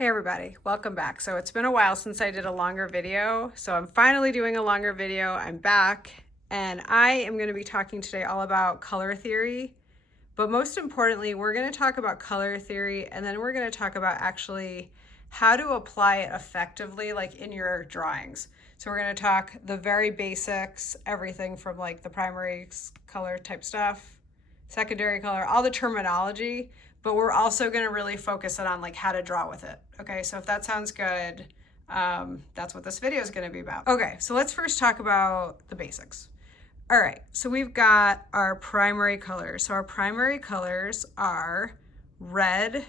Hey everybody, welcome back. So it's been a while since I did a longer video, so I'm finally doing a longer video. I'm back, and I am going to be talking today all about color theory, but most importantly, we're going to talk about color theory, and then we're going to talk about actually how to apply it effectively, like in your drawings. So we're going to talk the very basics, everything from like the primary color type stuff, secondary color, all the terminology, but we're also going to really focus it on like how to draw with it. Okay, so if that sounds good, that's what this video is going to be about. Okay, so let's first talk about the basics. All right, so we've got our primary colors. So our primary colors are red,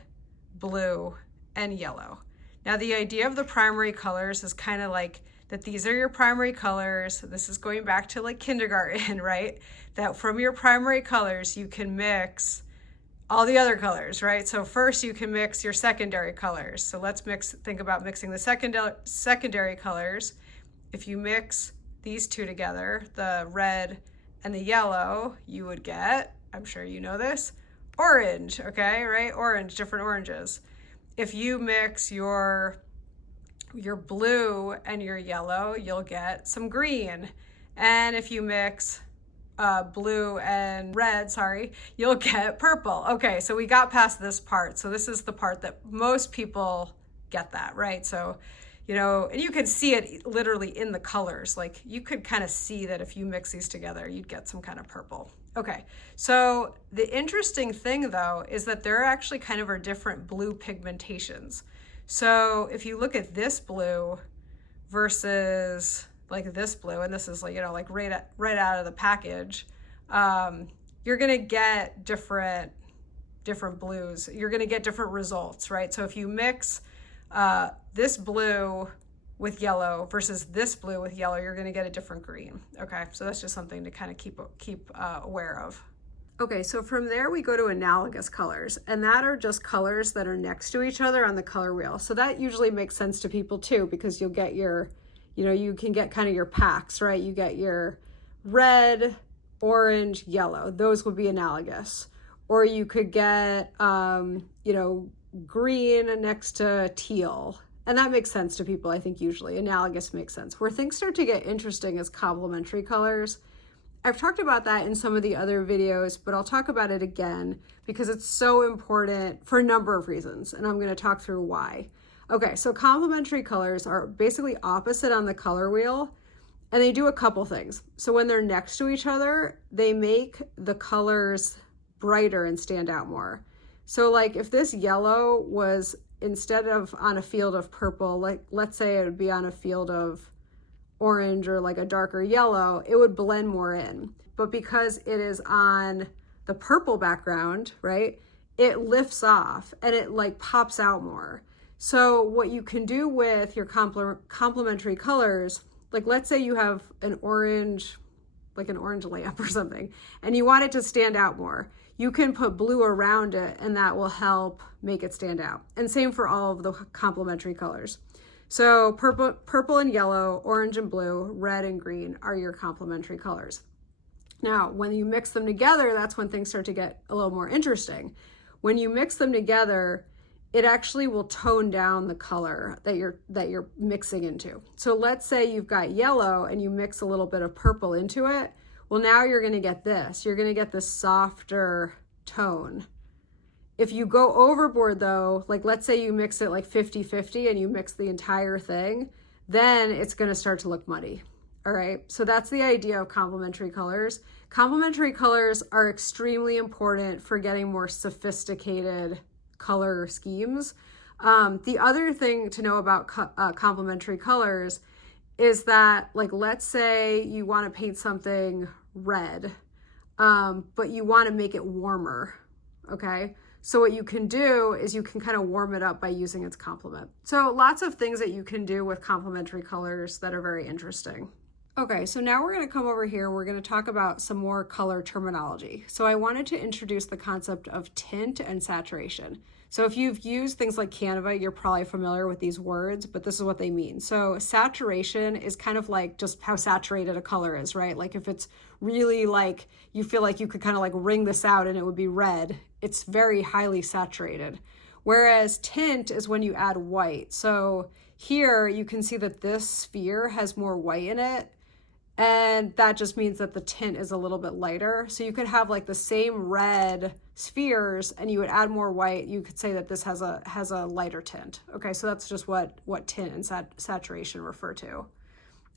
blue, and yellow. Now the idea of the primary colors is kind of like that these are your primary colors. This is going back to like kindergarten, right? That from your primary colors, you can mix all the other colors, right? So first you can mix your secondary colors. So let's think about mixing the secondary colors. If you mix these two together, the red and the yellow, you would get, I'm sure you know this, orange, okay, right? Orange, different oranges. If you mix your blue and your yellow, you'll get some green. And if you mix blue and red, you'll get purple. Okay, so we got past this part. So this is the part that most people get that, right? So, you know, and you can see it literally in the colors. Like you could kind of see that if you mix these together, you'd get some kind of purple. Okay, so the interesting thing though, is that there actually kind of are different blue pigmentations. So if you look at this blue versus like this blue, and this is like, you know, like right out of the package, you're gonna get different blues. You're gonna get different results, right? So if you mix this blue with yellow versus this blue with yellow, you're gonna get a different green. Okay, so that's just something to kind of keep aware of. Okay, so from there we go to analogous colors, and that are just colors that are next to each other on the color wheel. So that usually makes sense to people too, because you'll get your, you know, you can get kind of your packs, right? You get your red, orange, yellow. Those would be analogous. Or you could get, you know, green next to teal. And that makes sense to people, I think, usually. Analogous makes sense. Where things start to get interesting is complementary colors. I've talked about that in some of the other videos, but I'll talk about it again because it's so important for a number of reasons. And I'm going to talk through why. Okay, so complementary colors are basically opposite on the color wheel, and they do a couple things. So when they're next to each other, they make the colors brighter and stand out more. So like if this yellow was, instead of on a field of purple, like let's say it would be on a field of orange or like a darker yellow, it would blend more in. But because it is on the purple background, right, it lifts off and it like pops out more. So what you can do with your complementary colors, like let's say you have an orange, like an orange lamp or something, and you want it to stand out more, you can put blue around it and that will help make it stand out. And same for all of the complementary colors. So purple and yellow, orange and blue, red and green are your complementary colors. Now, when you mix them together, that's when things start to get a little more interesting. When you mix them together, it actually will tone down the color that you're mixing into. So let's say you've got yellow and you mix a little bit of purple into it. Well, now you're gonna get this. You're gonna get this softer tone. If you go overboard though, like let's say you mix it like 50-50 and you mix the entire thing, then it's gonna start to look muddy. All right, so that's the idea of complementary colors. Complementary colors are extremely important for getting more sophisticated color schemes. The other thing to know about complementary colors is that, like, let's say you want to paint something red, but you want to make it warmer, okay? So what you can do is you can kind of warm it up by using its complement. So lots of things that you can do with complementary colors that are very interesting. Okay, so now we're going to come over here. We're going to talk about some more color terminology. So I wanted to introduce the concept of tint and saturation. So if you've used things like Canva, you're probably familiar with these words, but this is what they mean. So saturation is kind of like just how saturated a color is, right? Like if it's really like, you feel like you could kind of like wring this out and it would be red, it's very highly saturated. Whereas tint is when you add white. So here you can see that this sphere has more white in it, and that just means that the tint is a little bit lighter. So you could have like the same red spheres and you would add more white. You could say that this has a lighter tint. Okay, so that's just what tint and saturation refer to.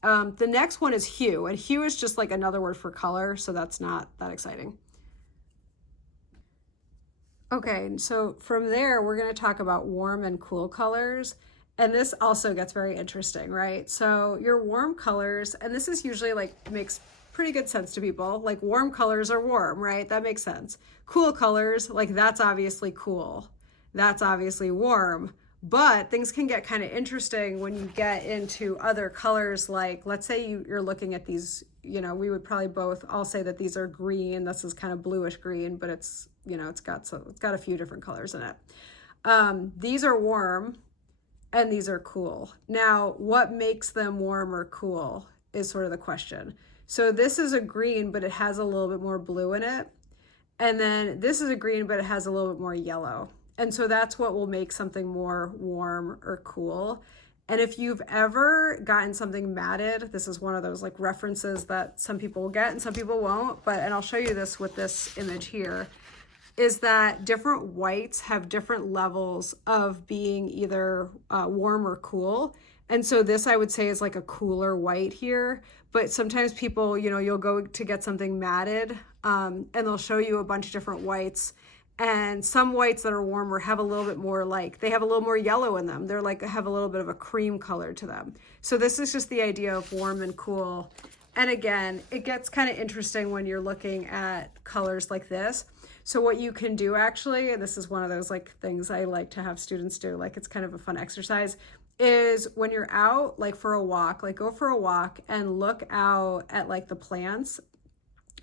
The next one is hue, and hue is just like another word for color, so that's not that exciting. Okay, so from there, we're going to talk about warm and cool colors. And this also gets very interesting, right? So your warm colors, and this is usually like makes pretty good sense to people, like warm colors are warm, right? That makes sense. Cool colors, like that's obviously cool. That's obviously warm. But things can get kind of interesting when you get into other colors. Like, let's say you're looking at these, you know, we would probably both all say that these are green. This is kind of bluish green, but it's, you know, it's got a few different colors in it. These are warm and these are cool. Now, what makes them warm or cool is sort of the question. So this is a green, but it has a little bit more blue in it. And then this is a green, but it has a little bit more yellow. And so that's what will make something more warm or cool. And if you've ever gotten something matted, this is one of those like references that some people will get and some people won't, and I'll show you this with this image here, is that different whites have different levels of being either warm or cool. And so this I would say is like a cooler white here, but sometimes people, you know, you'll go to get something matted and they'll show you a bunch of different whites. And some whites that are warmer have a little bit more like, they have a little more yellow in them. They're like, have a little bit of a cream color to them. So this is just the idea of warm and cool. And again, it gets kind of interesting when you're looking at colors like this. So what you can do actually, and this is one of those like things I like to have students do, like it's kind of a fun exercise, is when you're out like for a walk, like go for a walk and look out at like the plants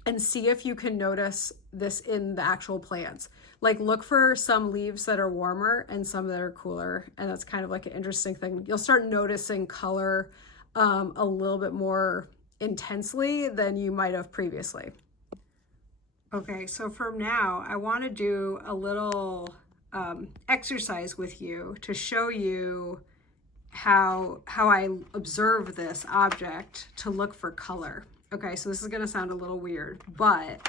and see if you can notice this in the actual plants. Like look for some leaves that are warmer and some that are cooler. And that's kind of like an interesting thing. You'll start noticing color a little bit more intensely than you might have previously. Okay, so from now, I want to do a little exercise with you to show you how I observe this object to look for color. Okay, so this is going to sound a little weird, but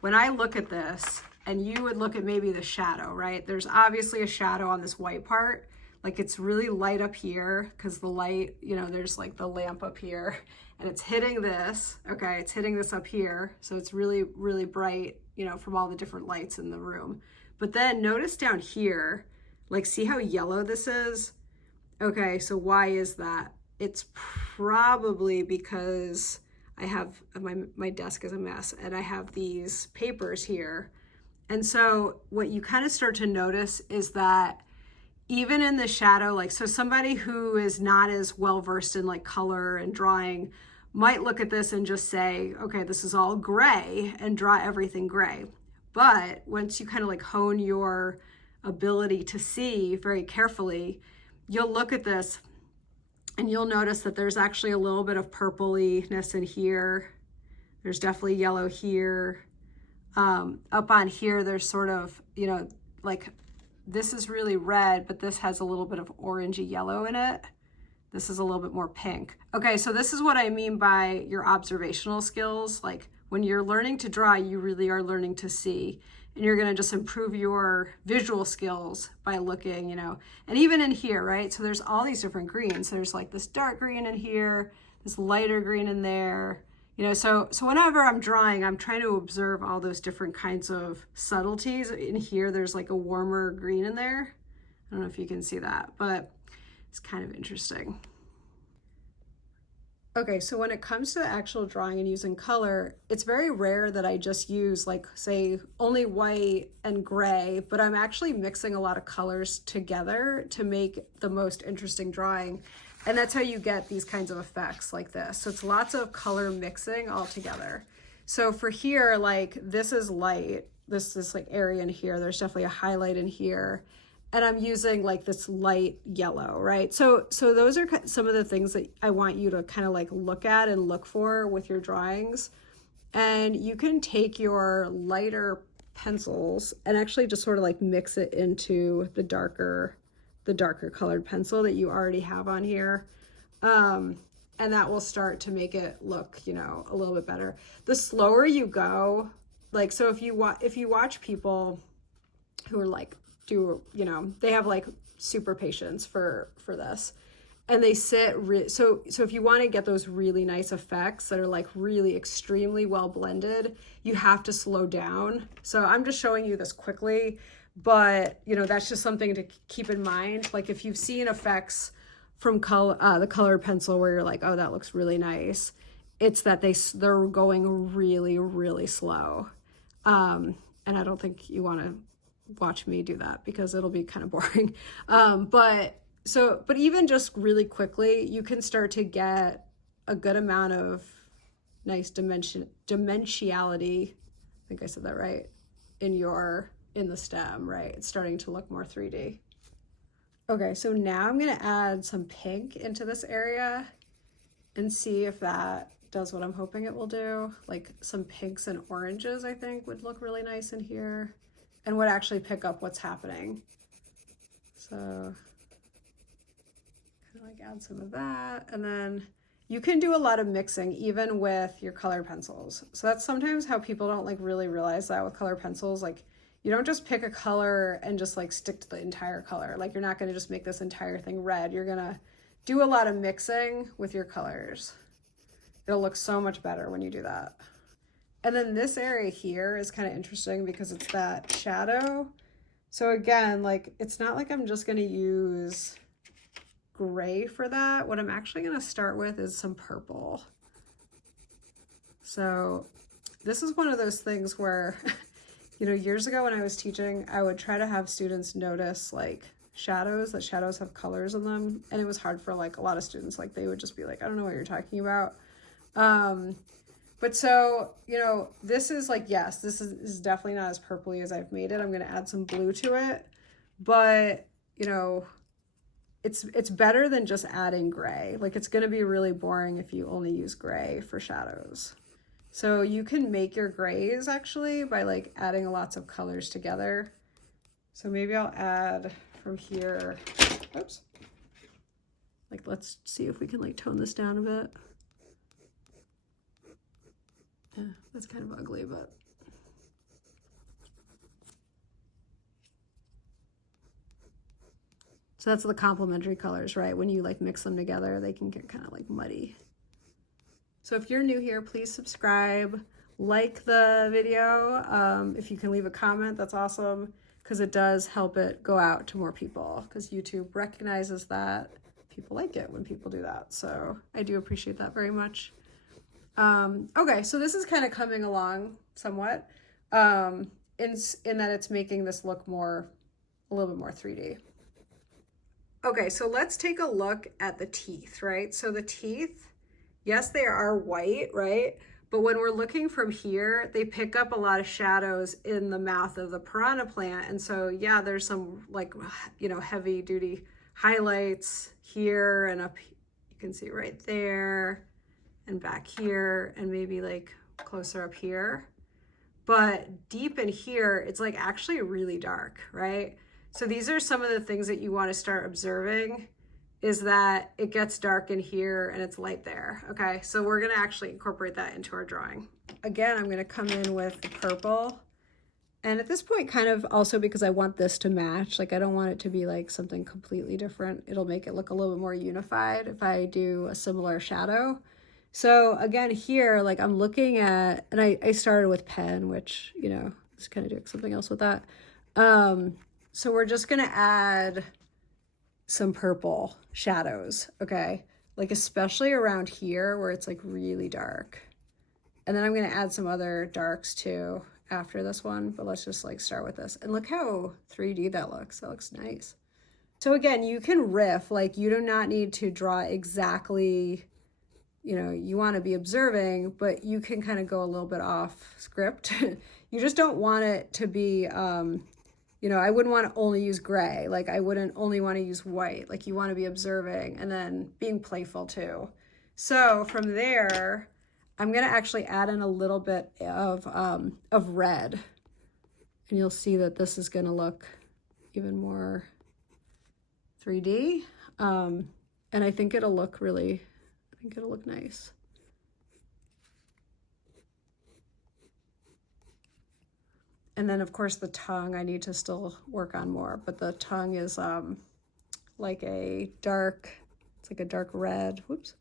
when I look at this, and you would look at maybe the shadow, right? There's obviously a shadow on this white part. Like it's really light up here because the light, you know, there's like the lamp up here and it's hitting this, okay? It's hitting this up here. So it's really, really bright, you know, from all the different lights in the room. But then notice down here, like see how yellow this is? Okay, so why is that? It's probably because I have, my desk is a mess and I have these papers here. And so what you kind of start to notice is that even in the shadow, like, so somebody who is not as well versed in like color and drawing might look at this and just say, okay, this is all gray, and draw everything gray. But once you kind of like hone your ability to see very carefully, you'll look at this and you'll notice that there's actually a little bit of purpliness in here. There's definitely yellow here. Up on here, there's sort of, you know, like this is really red, but this has a little bit of orangey yellow in it. This is a little bit more pink. Okay, so this is what I mean by your observational skills. Like when you're learning to draw, you really are learning to see, and you're gonna just improve your visual skills by looking, you know, and even in here, right? So there's all these different greens. There's like this dark green in here, this lighter green in there. You know, so whenever I'm drawing, I'm trying to observe all those different kinds of subtleties. In here, there's like a warmer green in there. I don't know if you can see that, but it's kind of interesting. Okay, so when it comes to actual drawing and using color, it's very rare that I just use like, say, only white and gray, but I'm actually mixing a lot of colors together to make the most interesting drawing. And that's how you get these kinds of effects like this. So it's lots of color mixing all together. So for here, like this is light, this is like area in here, there's definitely a highlight in here. And I'm using like this light yellow, right? So those are some of the things that I want you to kind of like look at and look for with your drawings. And you can take your lighter pencils and actually just sort of like mix it into the darker colored pencil that you already have on here. And that will start to make it look, you know, a little bit better. The slower you go, like, so if you watch people who are like, you know, they have like super patience for this, and they sit, so if you want to get those really nice effects that are like really extremely well blended, you have to slow down. So I'm just showing you this quickly, but you know, that's just something to keep in mind. Like if you've seen effects from the colored pencil where you're like, oh, that looks really nice, it's that they're going really, really slow. And I don't think you want to watch me do that because it'll be kind of boring. But even just really quickly, you can start to get a good amount of nice dimensionality. I think I said that right, in the stem, right? It's starting to look more 3D. Okay, so now I'm gonna add some pink into this area and see if that does what I'm hoping it will do. Like some pinks and oranges, I think would look really nice in here and would actually pick up what's happening. So kind of like add some of that, and then you can do a lot of mixing even with your colored pencils. So that's sometimes how people don't like really realize that with colored pencils. Like you don't just pick a color and just like stick to the entire color. Like you're not gonna just make this entire thing red. You're gonna do a lot of mixing with your colors. It'll look so much better when you do that. And then this area here is kind of interesting because it's that shadow. So again, like, it's not like I'm just gonna use gray for that. What I'm actually gonna start with is some purple. So this is one of those things where, you know, years ago when I was teaching, I would try to have students notice like shadows, that shadows have colors in them. And it was hard for like a lot of students, like they would just be like, I don't know what you're talking about. But so, you know, this is like, yes, this is definitely not as purpley as I've made it. I'm going to add some blue to it, but you know, it's better than just adding gray. Like it's going to be really boring if you only use gray for shadows. So you can make your grays actually by like adding lots of colors together. So maybe I'll add from here, oops. Like, let's see if we can like tone this down a bit. Yeah, that's kind of ugly, but. So that's the complementary colors, right? When you like mix them together, they can get kind of like muddy. So if you're new here, please subscribe, like the video. If you can leave a comment, that's awesome, because it does help it go out to more people, because YouTube recognizes that people like it when people do that. So I do appreciate that very much. Okay, so this is kind of coming along somewhat in that it's making this look a little bit more 3D. Okay, so let's take a look at the teeth, right? So the teeth, yes, they are white, right? But when we're looking from here, they pick up a lot of shadows in the mouth of the piranha plant. And so, yeah, there's some like, you know, heavy duty highlights here and up, you can see right there and back here and maybe like closer up here. But deep in here, it's like actually really dark, right? So these are some of the things that you want to start observing, is that it gets dark in here and it's light there. Okay, so we're gonna actually incorporate that into our drawing. Again, I'm gonna come in with the purple. And at this point, kind of also because I want this to match, like I don't want it to be like something completely different. It'll make it look a little bit more unified if I do a similar shadow. So again, here, like I'm looking at, and I started with pen, which, you know, just kind of doing something else with that. So we're just gonna add some purple shadows, okay? Like especially around here where it's like really dark. And then I'm gonna add some other darks too after this one, but let's just like start with this. And look how 3D that looks nice. So again, you can riff, like you do not need to draw exactly, you know, you wanna be observing, but you can kind of go a little bit off script. You just don't want it to be, you know, I wouldn't want to only use gray. Like I wouldn't only want to use white. Like you want to be observing and then being playful too. So from there, I'm going to actually add in a little bit of red. And you'll see that this is going to look even more 3D. And I think it'll look nice. And then of course the tongue I need to still work on more, but the tongue is like a dark, it's like a dark red, whoops,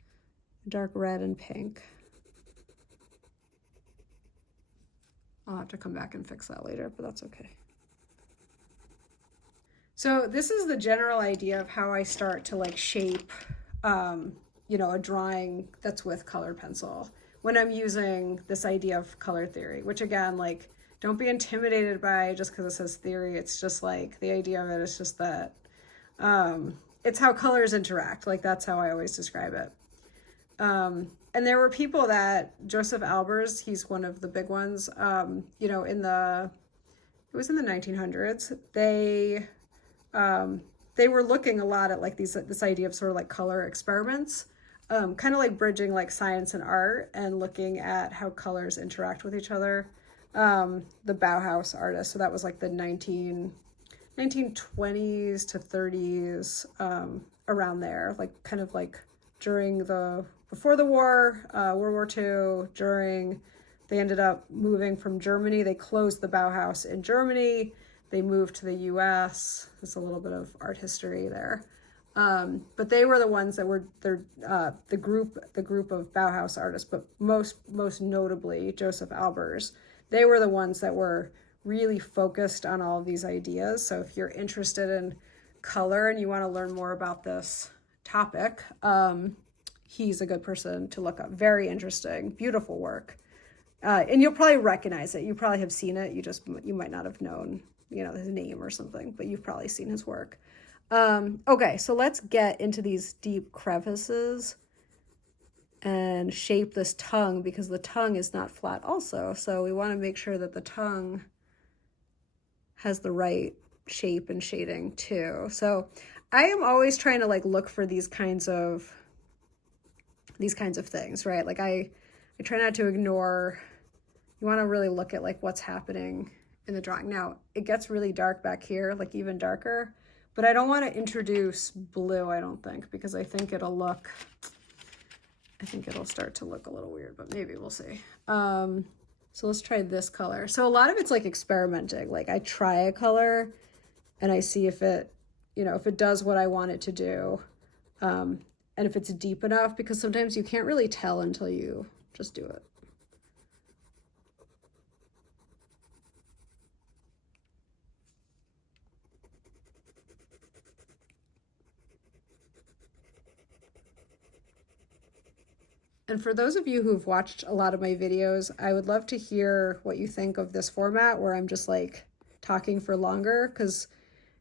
dark red and pink. I'll have to come back and fix that later, but that's okay. So this is the general idea of how I start to like shape, you know, a drawing that's with colored pencil when I'm using this idea of color theory, which again, like, don't be intimidated by just because it says theory. It's just like the idea of it is just that it's how colors interact. Like that's how I always describe it. And there were people that, Josef Albers, he's one of the big ones, you know, it was in the 1900s, they were looking a lot at like this idea of sort of like color experiments, kind of like bridging like science and art and looking at how colors interact with each other. The Bauhaus artists, so that was like the 1920s to 30s, around there, like kind of like before the war, World War II, they ended up moving from Germany. They closed the Bauhaus in Germany. They moved to the US. There's a little bit of art history there. But they were the ones that were the group of Bauhaus artists, but most notably Josef Albers. They were the ones that were really focused on all of these ideas. So if you're interested in color and you want to learn more about this topic, he's a good person to look up. Very interesting, beautiful work. And you'll probably recognize it. You probably have seen it. You might not have known, you know, his name or something, but you've probably seen his work. Okay, so let's get into these deep crevices and shape this tongue, because the tongue is not flat also. So we want to make sure that the tongue has the right shape and shading too. So I am always trying to like look for these kinds of things, right? Like I try not to ignore, you want to really look at like what's happening in the drawing. Now it gets really dark back here, like even darker, but I don't want to introduce blue, I don't think, because I think it'll start to look a little weird, but maybe we'll see. So let's try this color. So a lot of it's like experimenting. Like I try a color and I see if it, you know, if it does what I want it to do. And if it's deep enough, because sometimes you can't really tell until you just do it. And for those of you who've watched a lot of my videos, I would love to hear what you think of this format where I'm just like talking for longer, because,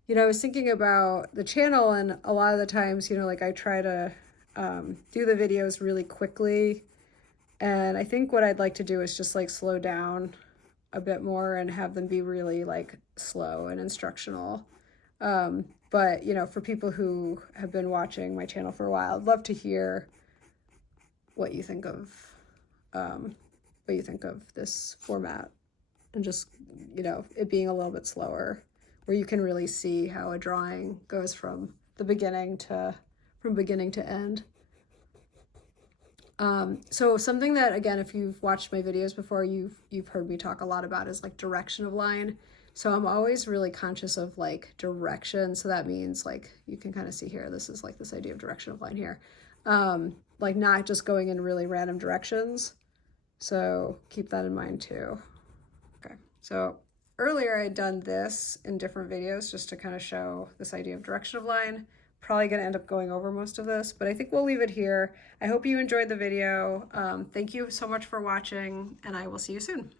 you know, I was thinking about the channel, and a lot of the times, you know, like I try to do the videos really quickly. And I think what I'd like to do is just like slow down a bit more and have them be really like slow and instructional. But, you know, for people who have been watching my channel for a while, I'd love to hear what you think of this format, and just, you know, it being a little bit slower, where you can really see how a drawing goes from beginning to end. So something that, again, if you've watched my videos before, you've heard me talk a lot about is like direction of line. So I'm always really conscious of like direction. So that means like, you can kind of see here, this is like this idea of direction of line here. Like not just going in really random directions. So keep that in mind too. Okay, so earlier I had done this in different videos just to kind of show this idea of direction of line. Probably gonna end up going over most of this, but I think we'll leave it here. I hope you enjoyed the video. Thank you so much for watching, and I will see you soon.